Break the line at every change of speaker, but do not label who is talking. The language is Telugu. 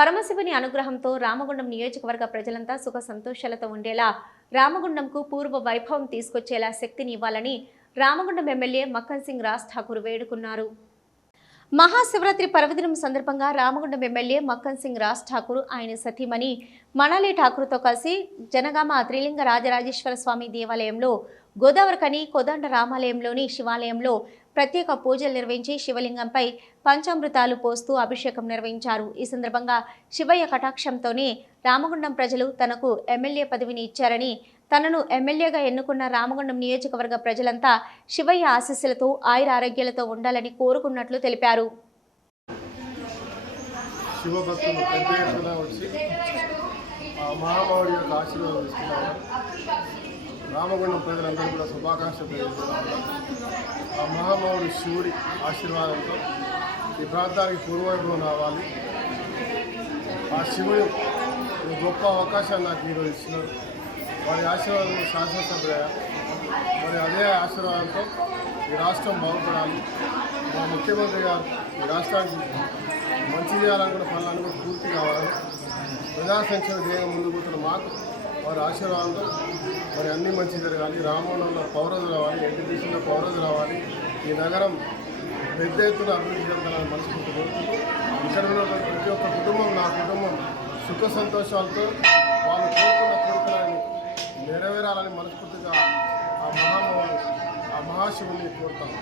పరమశివుని అనుగ్రహంతో రామగుండం నియోజకవర్గ ప్రజలంతా సుఖ సంతోషాలతో ఉండేలా రామగుండంకు పూర్వ వైభవం తీసుకొచ్చేలా శక్తిని ఇవ్వాలని రామగుండం ఎమ్మెల్యే మక్కన్ సింగ్ రాజ్ ఠాకూర్ వేడుకున్నారు. మహాశివరాత్రి పర్వదినం సందర్భంగా రామగుండం ఎమ్మెల్యే మక్కన్ సింగ్ రాజ్ ఠాకూర్ ఆయన సతీమణి మణాలి ఠాకూర్తో కలిసి జనగామ త్రిలింగ రాజరాజేశ్వర స్వామి దేవాలయంలో గోదావరికని కోదండ రామాలయంలోని శివాలయంలో ప్రత్యేక పూజలు నిర్వహించి శివలింగంపై పంచామృతాలు పోస్తూ అభిషేకం నిర్వహించారు. ఈ సందర్భంగా శివయ్య కటాక్షంతోనే రామగుండం ప్రజలు తనకు ఎమ్మెల్యే పదవిని ఇచ్చారని తనను ఎమ్మెల్యేగా ఎన్నుకున్న రామగుండం నియోజకవర్గ ప్రజలంతా శివయ్య ఆశీస్సులతో ఆయుర ఆరోగ్యాలతో ఉండాలని కోరుకున్నట్లు తెలిపారు.
శివభక్తులు పెద్ద ఎత్తున వచ్చి యొక్క ఆశీర్వాదం తీసుకున్నారు? రామగుండం ప్రజలందరూ కూడా శుభాకాంక్షలు తెలియజేస్తున్నారు ఆ మహామౌడి శివుడి ఆశీర్వాదంతో ఈ ప్రాంతానికి పూర్వవైభవం రావాలి. ఆ శివుడు గొప్ప అవకాశాన్ని నాకు ఈరోజు ఇచ్చినారు. వారి ఆశీర్వాదం శాసనసభ్య మరి అదే ఆశీర్వాదంతో ఈ రాష్ట్రం బాగుపడాలి. మా ముఖ్యమంత్రి గారు ఈ రాష్ట్రానికి మంచి చేయాలనుకున్న పనులను కూడా పూర్తి కావాలి. ప్రజా సంక్షేమ ధ్యేయం ముందు కూర్చున్న మాకు వారి ఆశీర్వాదంతో మరి అన్నీ మంచి జరగాలి రామవరంలో పౌరది రావాలి ఎన్టీపీసీలో పౌరది రావాలి. ఈ నగరం పెద్ద ఎత్తున అభివృద్ధి చెందాలని మనసుకుంటూ కోరుకుంటూ ఇక్కడ ఉన్న ప్రతి ఒక్క కుటుంబం నా కుటుంబం సుఖ సంతోషాలతో వాళ్ళు కోరుకున్న కోరికలని నెరవేరాలని మనస్ఫూర్తిగా ఆ మహామౌని ఆ మహాశివుని కోరుతాం